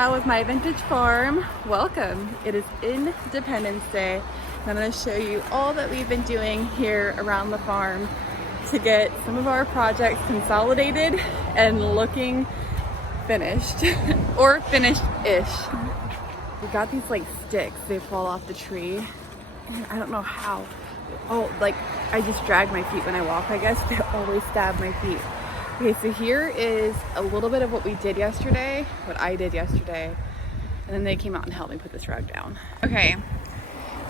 style with my vintage farm. Welcome. It is Independence Day, and I'm going to show you all that we've been doing here around the farm to get some of our projects consolidated and looking finished or finished-ish. We got these like sticks, they fall off the tree, and I don't know how. Oh, like I just drag my feet when I walk, I guess. They always stab my feet. Okay, so here is a little bit of what I did yesterday, and then they came out and helped me put this rug down. Okay,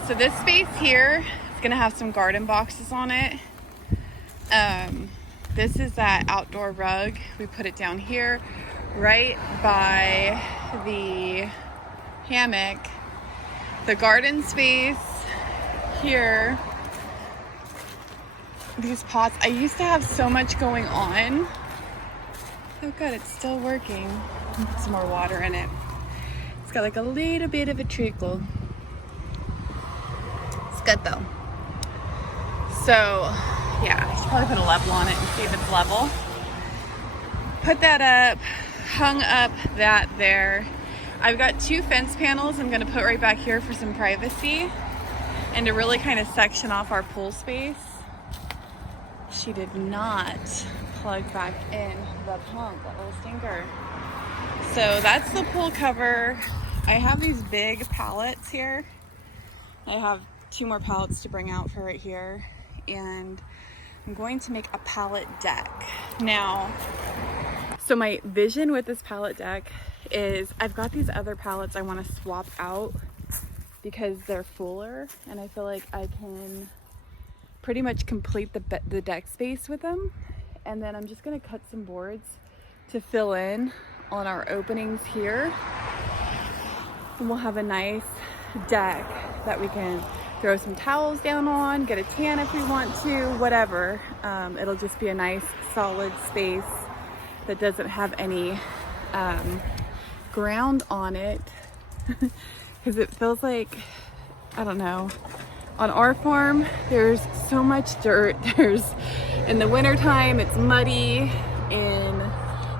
so this space here is gonna have some garden boxes on it. This is that outdoor rug. We put it down here, right by the hammock. The garden space here, these pots. I used to have so much going on. Oh good, it's still working. Put some more water in it. It's got like a little bit of a trickle. It's good though. So yeah, I should probably put a level on it and see if it's level. Put that up, hung up that there. I've got 2 fence panels I'm gonna put right back here for some privacy and to really kind of section off our pool space. She did not plug back in the pump, that little stinker. So that's the pool cover. I have these big pallets here. I have 2 more pallets to bring out for right here. And I'm going to make a pallet deck. Now, so my vision with this pallet deck is I've got these other pallets I want to swap out because they're fuller and I feel like I can pretty much complete the deck space with them. And then I'm just gonna cut some boards to fill in on our openings here. And we'll have a nice deck that we can throw some towels down on, get a tan if we want to, whatever. It'll just be a nice solid space that doesn't have any ground on it. Because it feels like, I don't know, on our farm, there's so much dirt. In the wintertime, it's muddy. In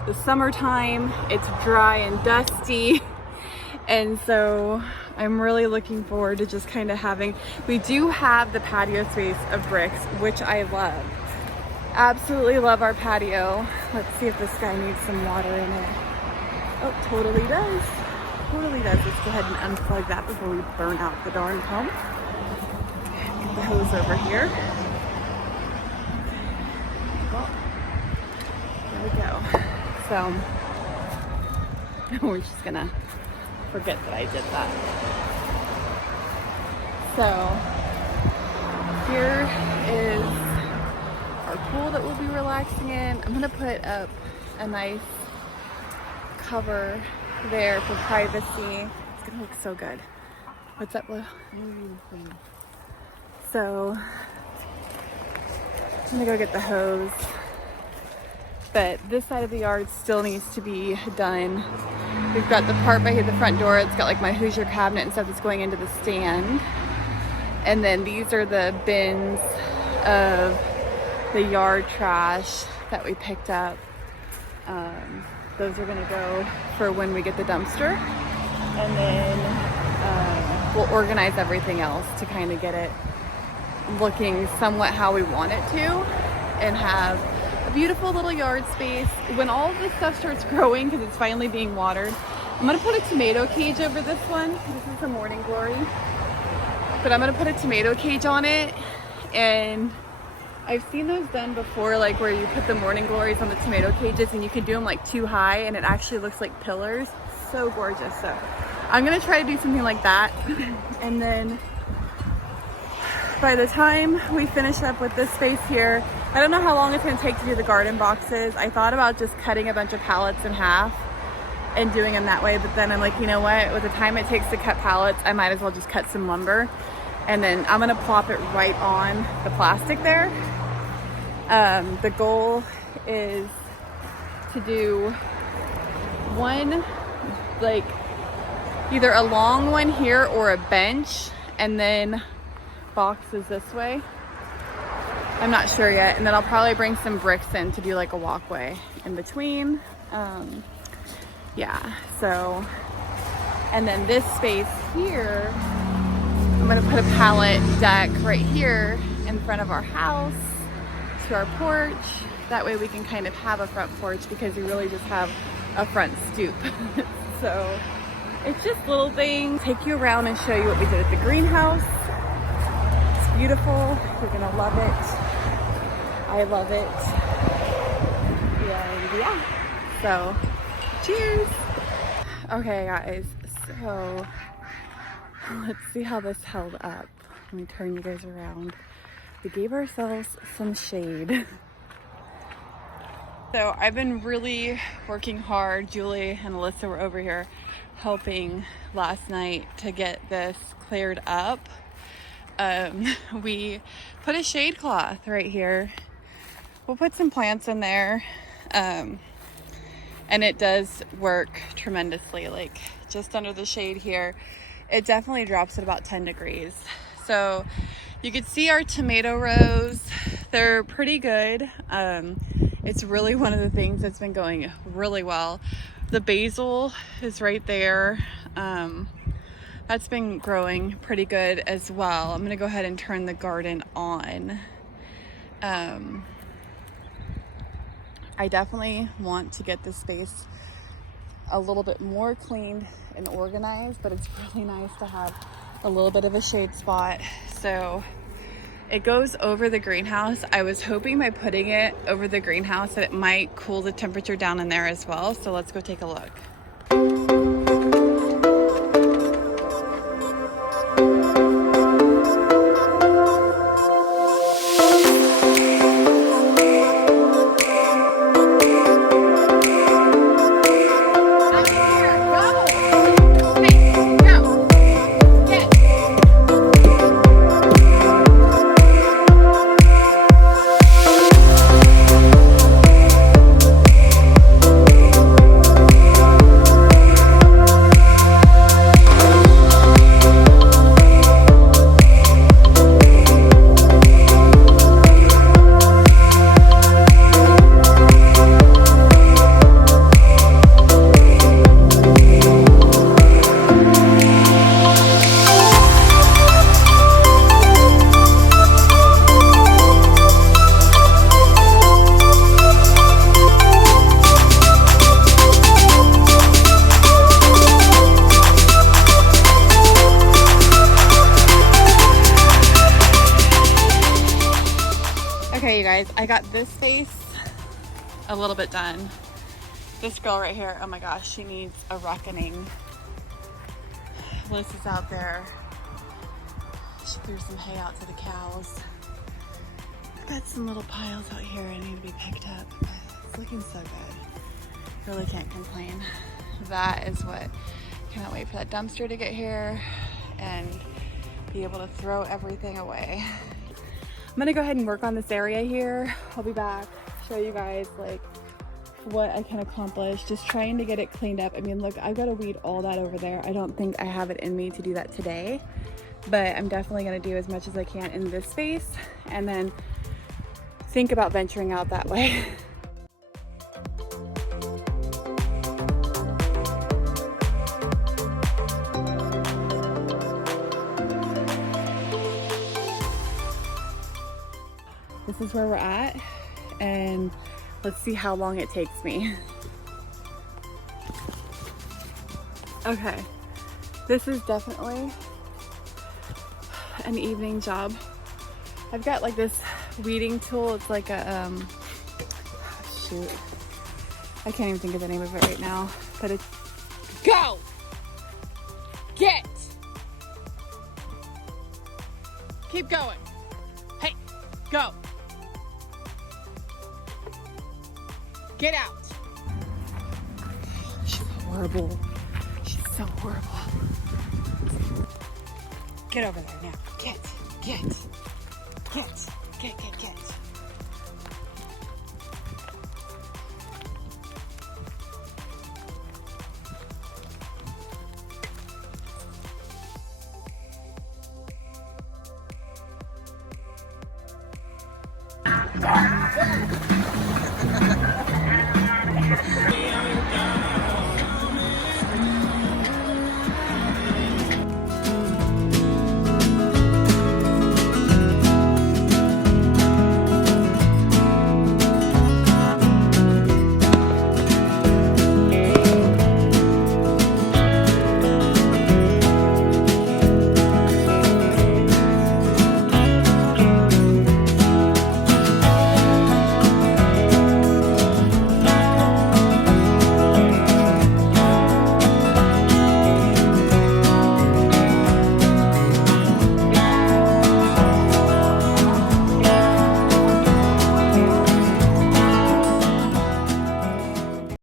the summertime, it's dry and dusty. And so I'm really looking forward to just kind of having, we do have the patio space of bricks, which I love. Absolutely love our patio. Let's see if this guy needs some water in it. Oh, totally does. Totally does. Let's go ahead and unplug that before we burn out the darn pump. Get the hose over here. Well, there we go. So, we're just gonna forget that I did that. So, here is our pool that we'll be relaxing in. I'm gonna put up a nice cover there for privacy. It's gonna look so good. What's up, Blue? So I'm gonna go get the hose, but this side of the yard still needs to be done. We've got the part by the front door. It's got like my Hoosier cabinet and stuff that's going into the stand, and then these are the bins of the yard trash that we picked up. Those are gonna go for when we get the dumpster, and then we'll organize everything else to kind of get it looking somewhat how we want it to and have a beautiful little yard space. When all of this stuff starts growing, because it's finally being watered, I'm gonna put a tomato cage over this one. This is a morning glory, but I'm gonna put a tomato cage on it. And I've seen those done before, like where you put the morning glories on the tomato cages and you can do them like too high and it actually looks like pillars. So gorgeous. So I'm gonna try to do something like that. And then by the time we finish up with this space here, I don't know how long it's gonna take to do the garden boxes. I thought about just cutting a bunch of pallets in half and doing them that way, but then I'm like, you know what? With the time it takes to cut pallets, I might as well just cut some lumber. And then I'm gonna plop it right on the plastic there. The goal is to do one, like either a long one here or a bench, and then boxes this way. I'm not sure yet. And then I'll probably bring some bricks in to do like a walkway in between. Yeah, so And then this space here, I'm gonna put a pallet deck right here in front of our house to our porch. That way we can kind of have a front porch because we really just have a front stoop. So it's just little things. Take you around and show you what we did at the greenhouse. It's beautiful. You're gonna love it. I love it. And yeah, so cheers. Okay guys, so let's see how this held up. Let me turn you guys around. We gave ourselves some shade. So I've been really working hard. Julie and Alyssa were over here helping last night to get this cleared up. We put a shade cloth right here. We'll put some plants in there. And it does work tremendously, like just under the shade here. It definitely drops at about 10 degrees. So you can see our tomato rows, they're pretty good. It's really one of the things that's been going really well. The basil is right there. That's been growing pretty good as well. I'm gonna go ahead and turn the garden on. I definitely want to get this space a little bit more cleaned and organized, but it's really nice to have a little bit of a shade spot. So it goes over the greenhouse. I was hoping by putting it over the greenhouse that it might cool the temperature down in there as well. So let's go take a look. Okay, you guys, I got this space a little bit done. This girl right here, oh my gosh, she needs a reckoning. Liz is out there. She threw some hay out to the cows. I've got some little piles out here that need to be picked up, but it's looking so good. Really can't complain. That is what, cannot wait for that dumpster to get here and be able to throw everything away. I'm gonna go ahead and work on this area here. I'll be back, show you guys like what I can accomplish, just trying to get it cleaned up. I mean, look, I've got to weed all that over there. I don't think I have it in me to do that today, but I'm definitely gonna do as much as I can in this space and then think about venturing out that way. This is where we're at, and let's see how long it takes me. Okay, this is definitely an evening job. I've got like this weeding tool. It's like a, shoot. I can't even think of the name of it right now, but it's, go! Get! Keep going. Hey, go! Get out. She's horrible. She's so horrible. Get over there now. Get.